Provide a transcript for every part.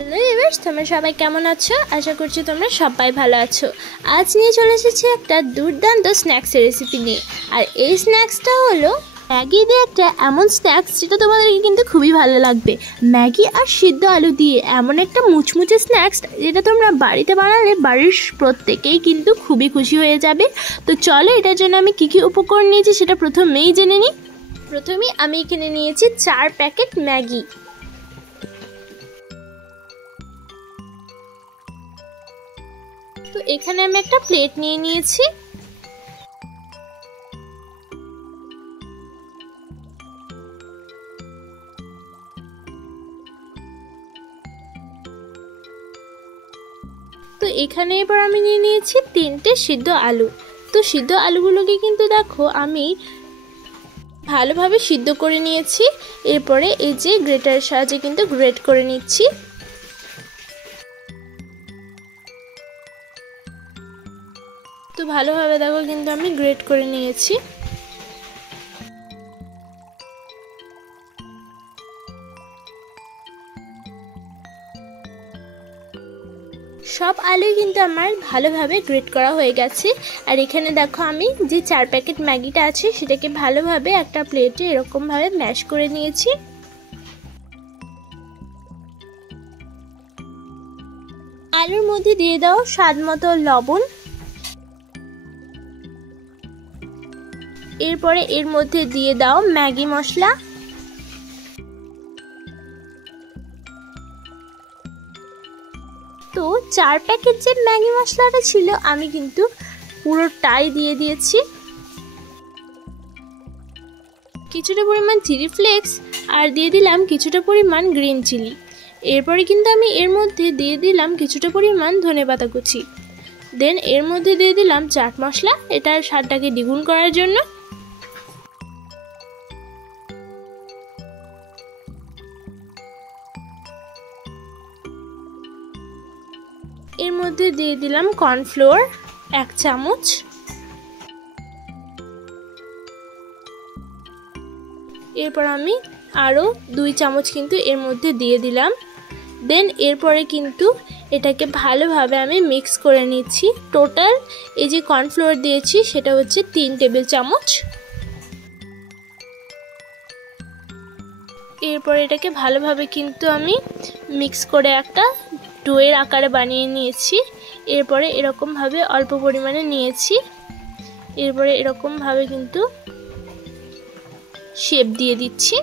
Hello viewers, তোমরা সবাই কেমন আছো? আশা করছি তোমরা সবাই ভালো আছো। আজ নিয়ে চলে এসেছি একটা দুর্দান্ত স্ন্যাক্সের রেসিপি নিয়ে। আর এই স্ন্যাক্সটা হলো ম্যাগি দিয়ে একটা এমন স্ন্যাক্স যেটা তোমাদেরকে কিন্তু খুবই ভালো লাগবে। ম্যাগি আর সিদ্ধ আলু দিয়ে এমন একটা মুচমুচে স্ন্যাক্স যেটা তোমরা বাড়িতে বানালে বাড়ির প্রত্যেকেই কিন্তু খুবই খুশি হয়ে যাবে। তো চলো এটার জন্য আমি কী কী উপকরণ নিয়েছি সেটা প্রথমেই জেনে নিই। প্রথমেই আমি এখানে নিয়েছি 4 প্যাকেট ম্যাগি। তো এখানে আমি একটা প্লেট নিয়ে নিয়েছি। তো এখানে এবার আমি নিয়ে নিয়েছি 3টে সিদ্ধ আলু। তো সিদ্ধ আলুগুলোকে কিন্তু দেখো আমি ভালোভাবে সিদ্ধ করে নিয়েছি। এরপরে এই যে গ্রেটারের সাহায্যে কিন্তু গ্রেট করে নিচ্ছি। তো ভালোভাবে দেখো কিন্তু আমি গ্রেট করে নিয়েছি। সব আলুই কিন্তু আমার ভালোভাবে গ্রেট করা হয়ে গেছে। আর এখানে দেখো আমি যে 4 প্যাকেট ম্যাগিটা আছে সেটাকে ভালোভাবে একটা প্লেটে এরকমভাবে ম্যাশ করে নিয়েছি। আলুর মধ্যে দিয়ে দাও স্বাদ মতো লবণ। এরপরে এর মধ্যে দিয়ে দাও ম্যাগি মশলা। তো 4 প্যাকেট যে ম্যাগি মশলাটা ছিল আমি কিন্তু পুরোটাই দিয়ে দিয়েছি। কিছুটা পরিমাণ চিলি ফ্লেক্স আর দিয়ে দিলাম কিছুটা পরিমাণ গ্রিন চিলি। এরপরে কিন্তু আমি এর মধ্যে দিয়ে দিলাম কিছুটা পরিমাণ ধনেপাতা কুচি। দেন এর মধ্যে দিয়ে দিলাম চাট মশলা, এটার স্বাদটাকে দ্বিগুণ করার জন্য। এর মধ্যে দিয়ে দিলাম কর্নফ্লোর 1 চামচ। এরপর আমি আরও 2 চামচ কিন্তু এর মধ্যে দিয়ে দিলাম। দেন এরপরে কিন্তু এটাকে ভালোভাবে আমি মিক্স করে নিচ্ছি। টোটাল এই যে কর্নফ্লোর দিয়েছি সেটা হচ্ছে 3 টেবিল চামচ। এরপর এটাকে ভালোভাবে কিন্তু আমি মিক্স করে একটা ডোয়ের আকারে বানিয়ে নিয়েছি। এরপরে এরকমভাবে অল্প পরিমাণে নিয়েছি। এরপরে এরকমভাবে কিন্তু শেপ দিয়ে দিচ্ছি।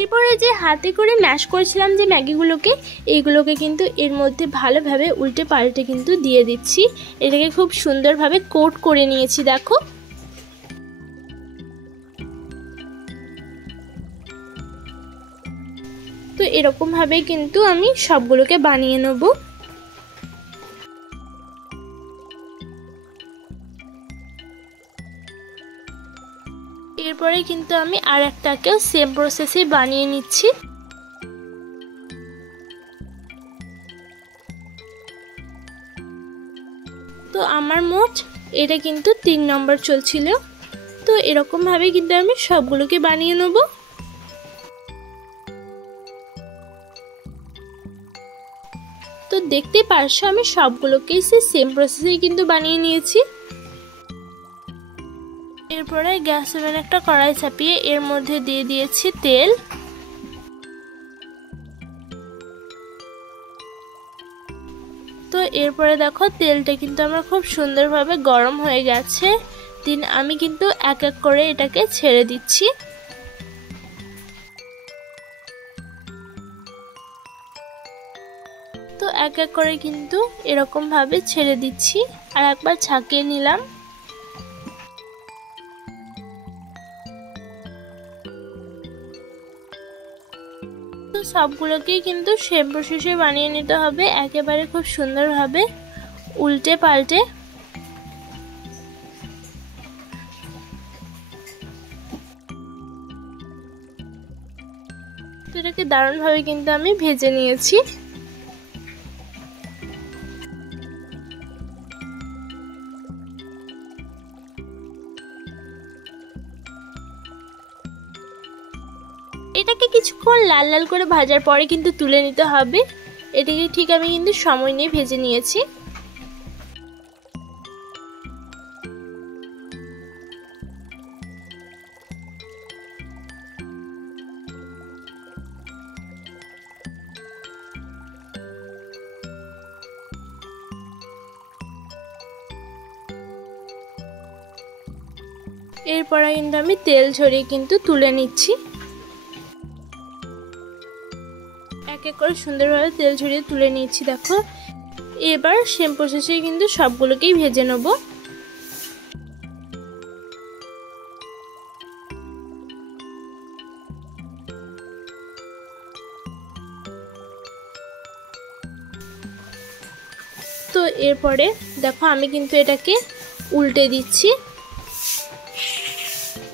এরপরে যে হাতে করে ম্যাশ করেছিলাম যে ম্যাগিগুলোকে, এইগুলোকে কিন্তু এর মধ্যে ভালোভাবে উল্টে পাল্টে কিন্তু দিয়ে দিচ্ছি। এটাকে খুব সুন্দরভাবে কোট করে নিয়েছি দেখো। তো এরকম ভাবে কিন্তু আমি সবগুলোকে বানিয়ে নেব। এরপরে কিন্তু আমি আর একটাকেও সেম প্রসেসে বানিয়ে নিচ্ছি। তো আমার মোট এটা কিন্তু 3 নম্বর চলছিল। তো এরকম ভাবে কিন্তু আমি সবগুলোকে বানিয়ে নেব। তো দেখতে পারছো আমি সবগুলোকেই সেম প্রসেসেই কিন্তু বানিয়ে নিয়েছি। এরপরে গ্যাস ওভেনে একটা কড়াই চাপিয়ে এর মধ্যে দিয়ে দিয়েছি তেল। তো এরপরে দেখো তেলটা কিন্তু আমার খুব সুন্দরভাবে গরম হয়ে গেছে। দেন আমি কিন্তু এক এক করে এটাকে ছেড়ে দিচ্ছি। তো এক এক করে কিন্তু এরকম ভাবে ছেড়ে দিচ্ছি আর একবার ছাকিয়ে নিলাম। তো সবগুলোকেই কিন্তু সেম প্রসেসে বানিয়ে নিতে হবে, একেবারে খুব সুন্দরভাবে উল্টে পাল্টে। তো এটাকে দারুণভাবে কিন্তু আমি ভেজে নিয়েছি। এটাকে কিছুক্ষণ লাল লাল করে ভাজার পরে কিন্তু তুলে নিতে হবে। এটাকে ঠিক আমি কিন্তু সময় নিয়ে ভেজে নিয়েছি। এরপরে কিন্তু আমি তেল ঝরিয়ে কিন্তু তুলে নিচ্ছি। এক এক করে সুন্দরভাবে তেল ঝরিয়ে তুলে নিচ্ছি। দেখো এবার সেম প্রসেসে কিন্তু সবগুলোকেই ভেজে নেব। তো এরপরে দেখো আমি কিন্তু এটাকে উল্টে দিচ্ছি।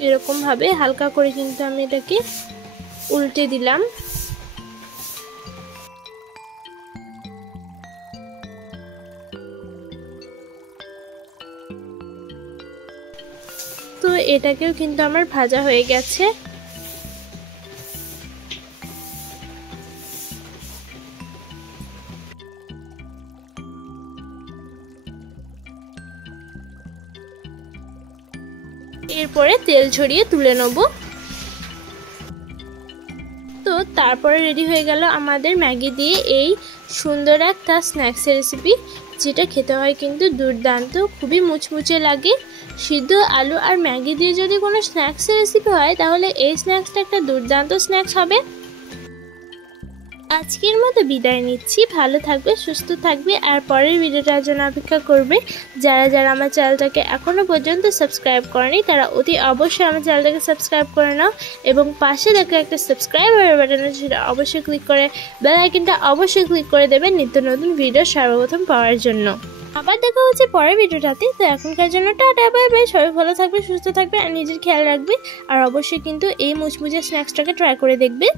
এরকম ভাবে হালকা করে কিন্তু আমি এটাকে উল্টে দিলাম। তো এটাকেও কিন্তু আমার ভাজা হয়ে গেছে। এরপরে তেল ঝরিয়ে তুলে নেব। তো তারপরে রেডি হয়ে গেল আমাদের ম্যাগি দিয়ে এই সুন্দর একটা স্ন্যাক্সের রেসিপি, যেটা খেতে হয় কিন্তু দুর্দান্ত, খুবই মুচমুচে লাগে। সিদ্ধ আলু আর ম্যাগি দিয়ে যদি কোনো স্ন্যাক্সের রেসিপি হয় তাহলে এই স্ন্যাক্সটা একটা দুর্দান্ত স্ন্যাক্স হবে। আজকের মতো বিদায় নিচ্ছি। ভালো থাকবে, সুস্থ থাকবে, আর পরের ভিডিওটার জন্য অপেক্ষা করবে। যারা যারা আমার চ্যানেলটাকে এখনও পর্যন্ত সাবস্ক্রাইব করেনি তারা অতি অবশ্যই আমার চ্যানেলটাকে সাবস্ক্রাইব করে নাও, এবং পাশে দেখা একটা সাবস্ক্রাইবার বাটন আছে সেটা অবশ্যই ক্লিক করে বেল আইকনটা অবশ্যই ক্লিক করে দেবেন নিত্য নতুন ভিডিও সর্বপ্রথম পাওয়ার জন্য। আবার দেখা হচ্ছে পরের ভিডিওটাতে। তো এখনকার জন্য টাটা, বাই বাই। সবাই ভালো থাকবে, সুস্থ থাকবে, আর নিজের খেয়াল রাখবে। আর অবশ্যই কিন্তু এই মুচমুচে স্ন্যাক্সটাকে ট্রাই করে দেখবে।